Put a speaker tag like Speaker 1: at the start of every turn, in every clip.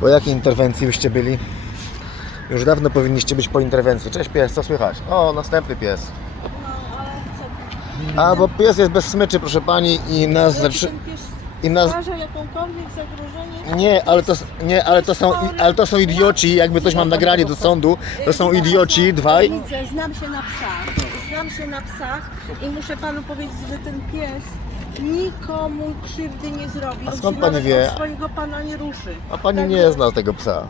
Speaker 1: Po jakiej interwencji byście byli? Już dawno powinniście być po interwencji. Cześć pies, co słychać? O, następny pies. A, bo pies jest bez smyczy, proszę pani, i nas zatrzy... I nas...
Speaker 2: jakąkolwiek zagrożenie.
Speaker 1: Nie, ale to, nie, ale to są, ale to są idioci, jakby coś mam nagranie do sądu, to są idioci, dwaj.
Speaker 2: Widzę, znam się na psach. Znam się na psach i muszę panu powiedzieć, że ten pies nikomu krzywdy nie zrobi.
Speaker 1: A
Speaker 2: On
Speaker 1: skąd
Speaker 2: się
Speaker 1: pani
Speaker 2: nawet
Speaker 1: wie?
Speaker 2: od swojego pana nie ruszy.
Speaker 1: A pani nie zna tego psa.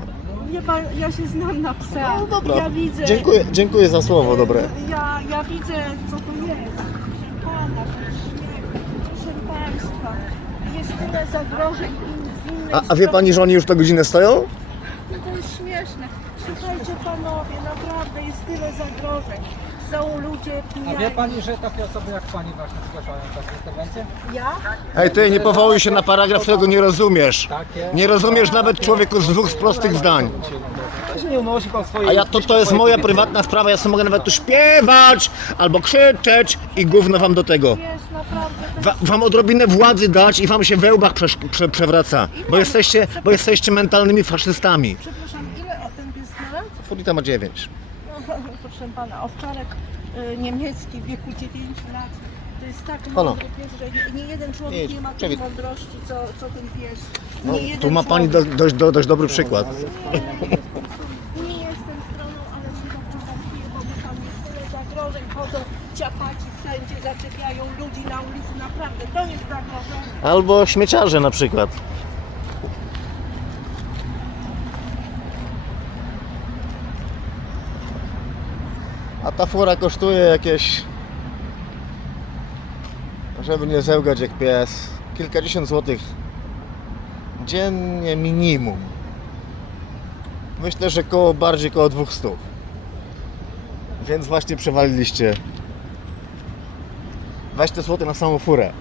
Speaker 2: Wie pan, ja się znam na psa.
Speaker 1: No dobra,
Speaker 2: Ja widzę.
Speaker 1: dziękuję, dziękuję za słowo dobre.
Speaker 2: Ja, ja widzę, co to jest. Proszę pana, śmiech. Proszę państwa, tyle zagrożeń in- z innej
Speaker 1: A, a wie pani, że oni już po godzinę stoją?
Speaker 2: No to jest śmieszne. Słuchajcie panowie, naprawdę jest tyle zagrożeń. Są ludzie
Speaker 3: A wie. Pani, że takie osoby jak Pani właśnie zgłaszają takie interwencje?
Speaker 2: Ja?
Speaker 1: Ej, ty nie powołuj się na paragraf, którego nie rozumiesz.
Speaker 3: Takie.
Speaker 1: Nie rozumiesz nawet człowieku z dwóch z prostych zdań.
Speaker 3: Czy nie unosi Pan swojej...
Speaker 1: A ja, to, to jest moja prywatna sprawa, ja sobie mogę nawet tu śpiewać albo krzyczeć i gówno wam do tego.
Speaker 2: To
Speaker 1: Wa, wam odrobinę władzy dać i wam się we łbach przesz, prze, przewraca, bo jesteście, bo jesteście mentalnymi faszystami.
Speaker 2: Przepraszam, ile o ten pies ma lat?
Speaker 1: Furita ma 9.
Speaker 2: No, proszę pana, owczarek y, niemiecki w wieku 9 lat. To jest tak
Speaker 1: Halo.
Speaker 2: mądry pies, że nie, nie jeden człowiek
Speaker 1: Idź,
Speaker 2: nie ma tej mądrości, co, co ten pies.
Speaker 1: No,
Speaker 2: Nie jeden
Speaker 1: tu ma pani do,
Speaker 2: człowiek.
Speaker 1: dość, do, dość dobry przykład.
Speaker 2: Nie jestem stroną, ale chyba to wątpię, bo wie pan, chodzą ciapaci wszędzie, zaczepiają ludzi na ulicy, naprawdę, to jest zagrożenie.
Speaker 1: Albo śmieciarze na przykład. A ta fura kosztuje jakieś, żeby nie zełgać jak pies, kilkadziesiąt złotych dziennie minimum. Myślę, że koło bardziej koło 200. Więc właśnie przewaliliście 20 zł na samą furę.